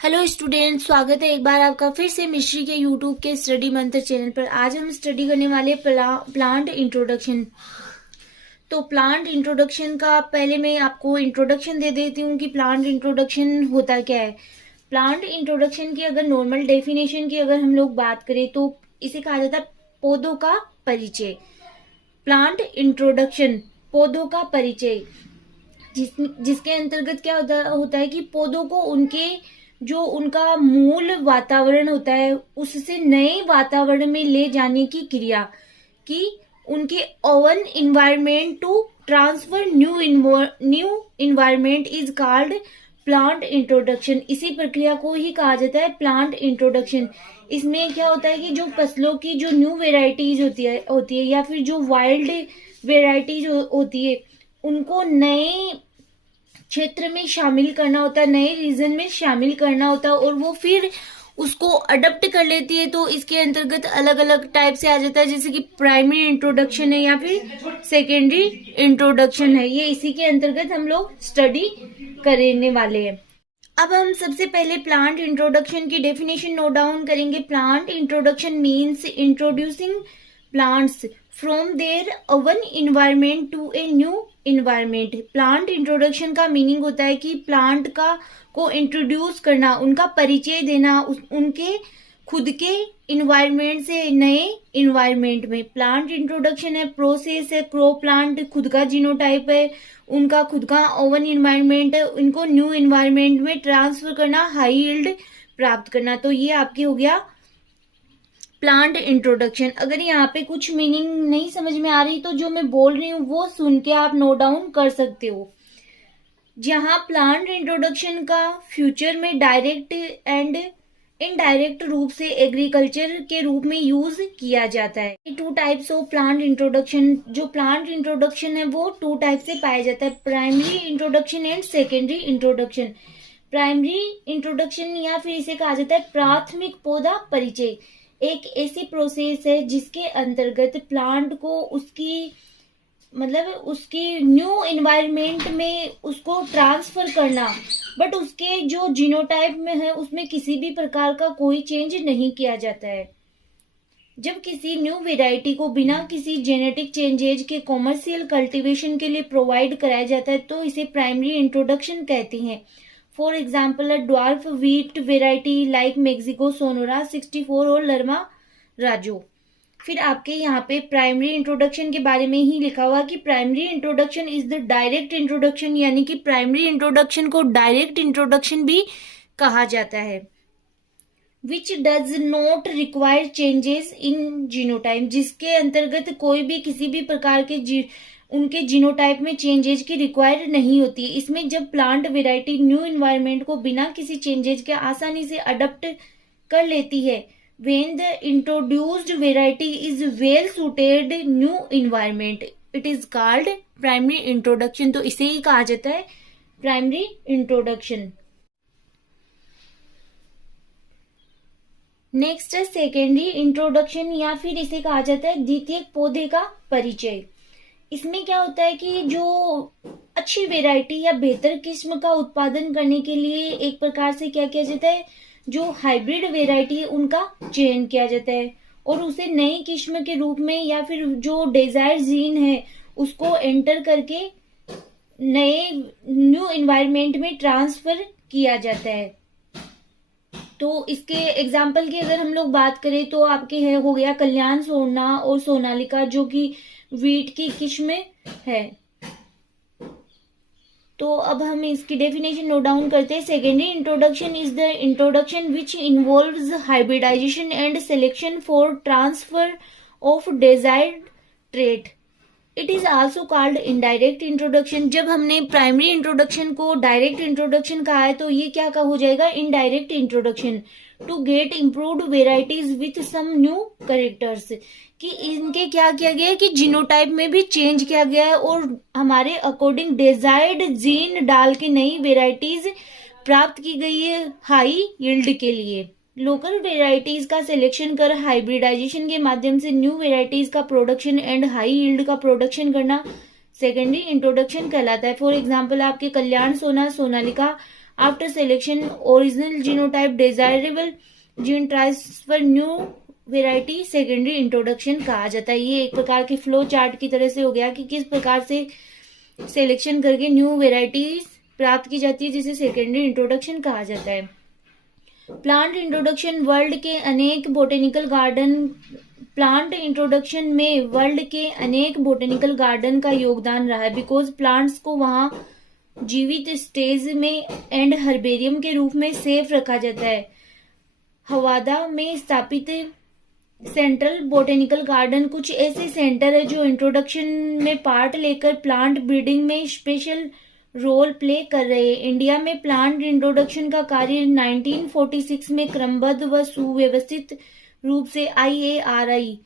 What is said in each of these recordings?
Hello student, स्वागत है एक बार आपका फिर से मिश्री के यूट्यूब के स्टडी मंत्र चैनल पर। आज हम स्टडी करने वाले प्लांट इंट्रोडक्शन। तो प्लांट इंट्रोडक्शन का पहले मैं आपको इंट्रोडक्शन दे देती हूँ कि प्लांट इंट्रोडक्शन होता क्या है। प्लांट इंट्रोडक्शन की अगर नॉर्मल डेफिनेशन की अगर हम लोग बात करें तो इसे कहा जाता है पौधों का परिचय। प्लांट इंट्रोडक्शन, पौधों का परिचय, जिसके अंतर्गत क्या होता है कि पौधों को जो उनका मूल वातावरण होता है उससे नए वातावरण में ले जाने की क्रिया, कि उनके own environment to transfer new environment is called plant introduction. इसी प्रक्रिया को ही कहा जाता है प्लांट इंट्रोडक्शन। इसमें क्या होता है कि जो फसलों की जो न्यू वेराइटीज होती है या फिर जो वाइल्ड वेराइटीज होती है उनको नए क्षेत्र में शामिल करना होता है, नए रीजन में शामिल करना होता है और वो फिर उसको अडप्ट कर लेती है। तो इसके अंतर्गत अलग अलग टाइप से आ जाता है, जैसे कि प्राइमरी इंट्रोडक्शन है या फिर सेकेंडरी इंट्रोडक्शन है। ये इसी के अंतर्गत हम लोग स्टडी करने वाले हैं। अब हम सबसे पहले प्लांट इंट्रोडक्शन की डेफिनेशन नोट डाउन करेंगे। Plant introduction means introducing plants from their own environment to a new environment. Plant introduction का मीनिंग होता है कि प्लांट को इंट्रोड्यूस करना, उनका परिचय देना उनके खुद के इन्वायरमेंट से नए इन्वायरमेंट में। प्लांट इंट्रोडक्शन है प्रोसेस है, क्रो प्लांट खुद का जीनोटाइप है, उनका खुद का ओवन इन्वायरमेंट है, उनको न्यू इन्वायरमेंट में ट्रांसफर करना, हाई यील्ड प्राप्त करना। तो ये आपके हो गया प्लांट इंट्रोडक्शन। अगर यहाँ पे कुछ मीनिंग नहीं समझ में आ रही तो जो मैं बोल रही हूँ वो सुन के आप नोट डाउन कर सकते हो। जहाँ प्लांट इंट्रोडक्शन का फ्यूचर में डायरेक्ट एंड इनडायरेक्ट रूप से एग्रीकल्चर के रूप में यूज किया जाता है। Two types of plant introduction. जो प्लांट इंट्रोडक्शन है वो टू टाइप से पाया जाता है, primary introduction and secondary introduction. Primary introduction या फिर इसे कहा जाता है प्राथमिक पौधा परिचय, एक ऐसी प्रोसेस है जिसके अंतर्गत प्लांट को उसकी न्यू इन्वायरमेंट में उसको ट्रांसफर करना, बट उसके जो जीनोटाइप में है उसमें किसी भी प्रकार का कोई चेंज नहीं किया जाता है। जब किसी न्यू वेराइटी को बिना किसी जेनेटिक चेंजेज के कॉमर्शियल कल्टीवेशन के लिए प्रोवाइड कराया जाता है तो इसे प्राइमरी इंट्रोडक्शन कहते हैं। For example, dwarf wheat variety like Mexico Sonora 64 और लर्मा राजू। फिर आपके यहाँ पे प्राइमरी इंट्रोडक्शन के बारे में ही लिखा हुआ कि primary introduction is the direct introduction, यानी कि प्राइमरी इंट्रोडक्शन को डायरेक्ट इंट्रोडक्शन भी कहा जाता है। Which does not require changes in genotype, जिसके अंतर्गत कोई भी किसी भी प्रकार के उनके जीनोटाइप में चेंजेज की रिक्वायर नहीं होती है। इसमें जब प्लांट वेराइटी न्यू इन्वायरमेंट को बिना किसी चेंजेज के आसानी से अडप्ट कर लेती है, when the introduced variety is well suited new environment, it is called primary introduction। तो इसे ही कहा जाता है प्राइमरी इंट्रोडक्शन। नेक्स्ट है सेकेंडरी इंट्रोडक्शन या फिर इसे कहा जाता है द्वितीयक पौधे का परिचय। इसमें क्या होता है कि जो अच्छी वेराइटी या बेहतर किस्म का उत्पादन करने के लिए एक प्रकार से क्या किया जाता है, जो हाइब्रिड वेराइटी है उनका चयन किया जाता है और उसे नई किस्म के रूप में या फिर जो डिजायर जीन है उसको एंटर करके नए न्यू एनवायरनमेंट में ट्रांसफर किया जाता है। तो इसके एग्जाम्पल की अगर हम लोग बात करें तो आपके हो गया कल्याण सोना और सोनालिका, जो कि वीट की किस्म है। तो अब हम इसकी डेफिनेशन नोट डाउन करते हैं। Secondary introduction is the introduction which involves hybridisation and selection for transfer of desired trait. It is also called indirect introduction. जब हमने प्राइमरी इंट्रोडक्शन को डायरेक्ट इंट्रोडक्शन कहा है तो ये क्या हो जाएगा, indirect introduction. To get improved varieties with some new characters, कि इनके क्या किया गया है कि जीनोटाइप में भी चेंज किया गया है और हमारे अकॉर्डिंग डिजायर्ड जीन डाल के नई वेराइटीज प्राप्त की गई है हाई यील्ड के लिए। लोकल वेराइटीज का सिलेक्शन कर हाइब्रिडाइजेशन के माध्यम से न्यू वेराइटीज का प्रोडक्शन एंड हाई यील्ड का प्रोडक्शन करना सेकेंडरी इंट्रोडक्शन कहलाता है। फॉर एग्जाम्पल, आपके कल्याण सोना Sonalika after selection original genotype desirable gene transfer new variety secondary introduction कहा जाता है। ये एक प्रकार के फ्लो चार्ट की तरह से हो गया कि किस प्रकार से सिलेक्शन करके न्यू वेराइटीज प्राप्त की जाती है, जिसे सेकेंडरी इंट्रोडक्शन कहा जाता है। प्लांट इंट्रोडक्शन वर्ल्ड के अनेक बोटेनिकल गार्डन प्लांट इंट्रोडक्शन में वर्ल्ड के अनेक बोटेनिकल गार्डन का योगदान रहा है, बिकॉज प्लांट्स को वहां जीवित स्टेज में एंड हर्बेरियम के रूप में सेफ रखा जाता है। हवादा में स्थापित सेंट्रल बोटेनिकल गार्डन कुछ ऐसे सेंटर है जो इंट्रोडक्शन में पार्ट लेकर प्लांट ब्रीडिंग में स्पेशल रोल प्ले कर रहे हैं। इंडिया में प्लांट इंट्रोडक्शन का कार्य 1946 में क्रमबद्ध व सुव्यवस्थित रूप से IARI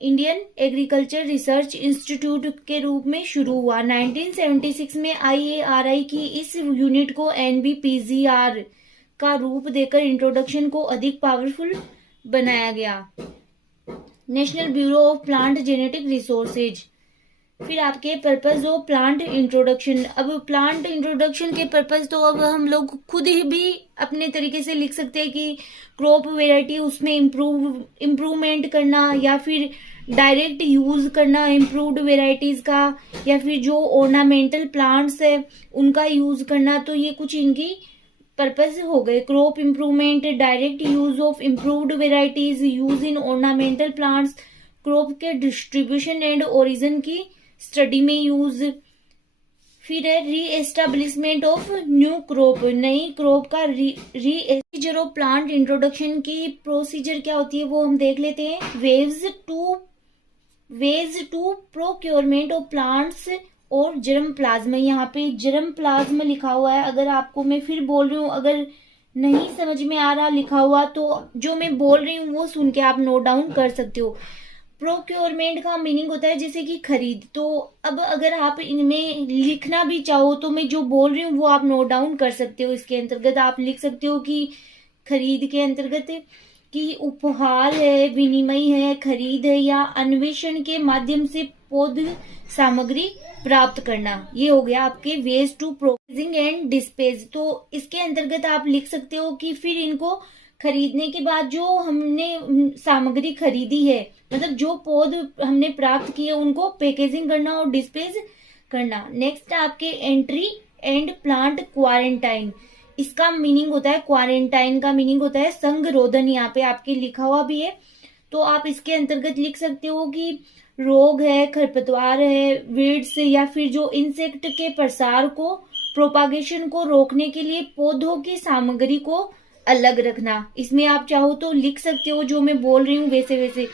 Indian agriculture research institute के रूप में शुरू हुआ। 1976 में IARI की इस यूनिट को NBPGR का रूप देकर इंट्रोडक्शन को अधिक पावरफुल बनाया गया। National bureau of plant genetic resources. फिर आपके पर्पस ऑफ प्लांट इंट्रोडक्शन। अब प्लांट इंट्रोडक्शन के पर्पस तो अब हम लोग खुद ही भी अपने तरीके से लिख सकते हैं कि क्रॉप वेराइटी उसमें इम्प्रूवमेंट करना, या फिर डायरेक्ट यूज करना इम्प्रूव्ड वेराइटीज का, या फिर जो ऑर्नामेंटल प्लांट्स है उनका यूज करना। तो ये कुछ इनकी पर्पस हो गए। Crop improvement, direct use of improved varieties, use in ornamental plants, crop के डिस्ट्रीब्यूशन एंड ओरिजिन की स्टडी में यूज। फिर है re establishment of new crop, नई क्रॉप का री ऑफ प्लांट इंट्रोडक्शन की प्रोसीजर क्या होती है वो हम देख लेते हैं। Ways to procurement of plants और जर्म प्लाज्म। यहाँ पे जर्म प्लाज्म लिखा हुआ है, अगर आपको मैं फिर बोल रही हूँ, अगर नहीं समझ में आ रहा लिखा हुआ तो जो मैं बोल रही हूँ वो सुन के आप नोट डाउन कर सकते हो। प्रोक्योरमेंट का मीनिंग होता है जैसे कि खरीद। तो अब अगर आप इनमें लिखना भी चाहो तो मैं जो बोल रही हूँ वो आप नोट डाउन कर सकते हो। इसके अंतर्गत आप लिख सकते हो कि खरीद के अंतर्गत कि उपहार है, विनिमय है, खरीद है, या अन्वेषण के माध्यम से पौध सामग्री प्राप्त करना। ये हो गया आपके वेज टू प्रोसेसिंग एंड डिस्पेज। तो इसके अंतर्गत आप लिख सकते हो कि फिर इनको खरीदने के बाद जो हमने सामग्री खरीदी है, मतलब जो पौध हमने प्राप्त किए, उनको पैकेजिंग करना और डिस्पेज करना। नेक्स्ट आपके एंट्री एंड प्लांट क्वारंटाइन। इसका मीनिंग होता है, क्वारंटाइन का मीनिंग होता है संगरोधन। यहाँ पे आपके लिखा हुआ भी है, तो आप इसके अंतर्गत लिख सकते हो कि रोग है, खरपतवार है, वीड्स, या फिर जो इंसेक्ट के प्रसार को, प्रोपागेशन को रोकने के लिए पौधों की सामग्री को अलग रखना। इसमें आप चाहो तो लिख सकते हो जो मैं बोल रही हूँ वैसे वैसे।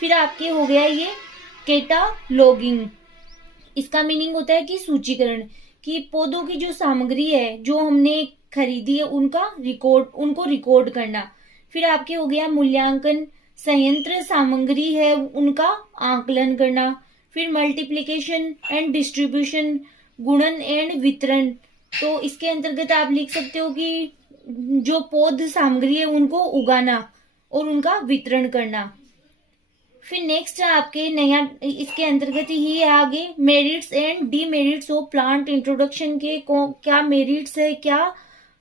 फिर आपके हो गया ये कैटालॉगिंग। इसका मीनिंग होता है कि सूचीकरण, कि पौधों की जो सामग्री है जो हमने खरीदी है उनको रिकॉर्ड करना। फिर आपके हो गया मूल्यांकन, संयंत्र सामग्री है उनका आकलन करना। फिर मल्टीप्लिकेशन एंड डिस्ट्रीब्यूशन, गुणन एंड वितरण। तो इसके अंतर्गत आप लिख सकते हो कि जो पौध सामग्री है उनको उगाना और उनका वितरण करना। फिर नेक्स्ट आपके नया इसके अंतर्गत ही है आगे merits and demerits of plant introduction के क्या मेरिट्स है, क्या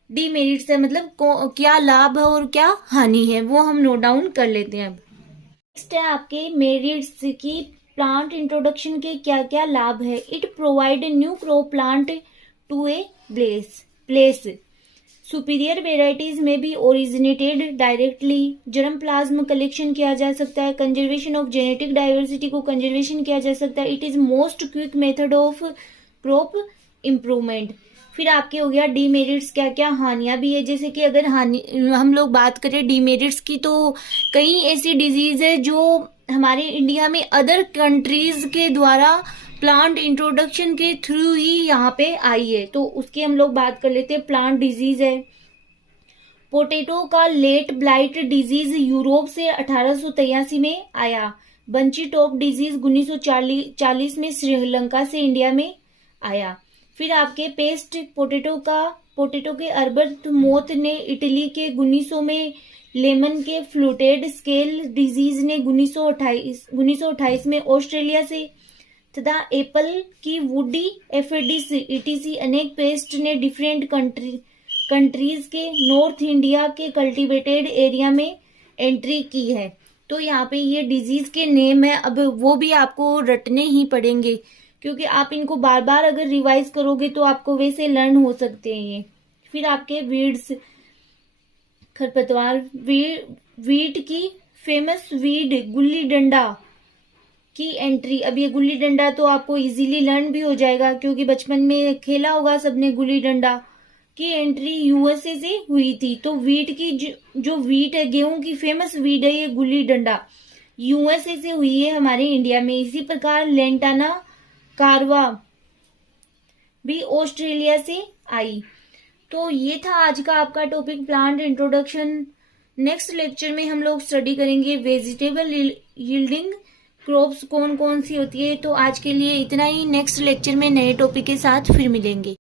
डीमेरिट्स है, मतलब क्या लाभ है और क्या हानि है, वो हम नोट डाउन कर लेते हैं। अब नेक्स्ट है आपके मेरिट्स की प्लांट इंट्रोडक्शन के क्या क्या लाभ है। It provide new crop plant to a place. Superior varieties में भी originated directly. Germplasm collection किया जा सकता है। कंजर्वेशन ऑफ जेनेटिक डाइवर्सिटी को कंजर्वेशन किया जा सकता है। It is most quick method of crop improvement. फिर आपके हो गया डीमेरिट्स, क्या क्या हानियां भी है। जैसे कि अगर हम लोग बात करें डीमेरिट्स की, तो कई ऐसी डिजीज है जो हमारे इंडिया में अदर कंट्रीज के द्वारा प्लांट इंट्रोडक्शन के थ्रू ही यहाँ पे आई है। तो उसकी हम लोग बात कर लेते हैं। प्लांट डिजीज है पोटैटो का लेट ब्लाइट डिजीज यूरोप से 1883 में आया। बंची टॉप डिजीज 1940 में श्रीलंका से इंडिया में आया। फिर आपके पेस्ट पोटैटो के अल्बर्ट मोथ ने इटली के 1900 में, लेमन के फ्लूटेड स्केल डिजीज ने 1928 में ऑस्ट्रेलिया से, तथा एप्पल की वुडी एफिडिस ETC अनेक पेस्ट ने डिफरेंट कंट्रीज के नॉर्थ इंडिया के कल्टीवेटेड एरिया में एंट्री की है। तो यहाँ पे ये डिजीज के नेम है, अब वो भी आपको रटने ही पड़ेंगे क्योंकि आप इनको बार बार अगर रिवाइज करोगे तो आपको वैसे लर्न हो सकते हैं ये। फिर आपके वीड्स, खरपतवार, वीट की फेमस वीड गुल्ली डंडा की एंट्री। अब ये गुल्ली डंडा तो आपको इजीली लर्न भी हो जाएगा क्योंकि बचपन में खेला होगा सबने गुल्ली डंडा। की एंट्री यूएसए से हुई थी। तो वीट की जो वीट है, गेहूं की फेमस वीट है ये गुल्ली डंडा, यूएसए से हुई है हमारे इंडिया में। इसी प्रकार लेंटाना कारवा भी ऑस्ट्रेलिया से आई। तो ये था आज का आपका topic plant introduction. Next lecture में हम लोग स्टडी करेंगे वेजिटेबल यील्डिंग क्रॉप्स कौन कौन सी होती है। तो आज के लिए इतना ही, नेक्स्ट लेक्चर में नए टॉपिक के साथ फिर मिलेंगे।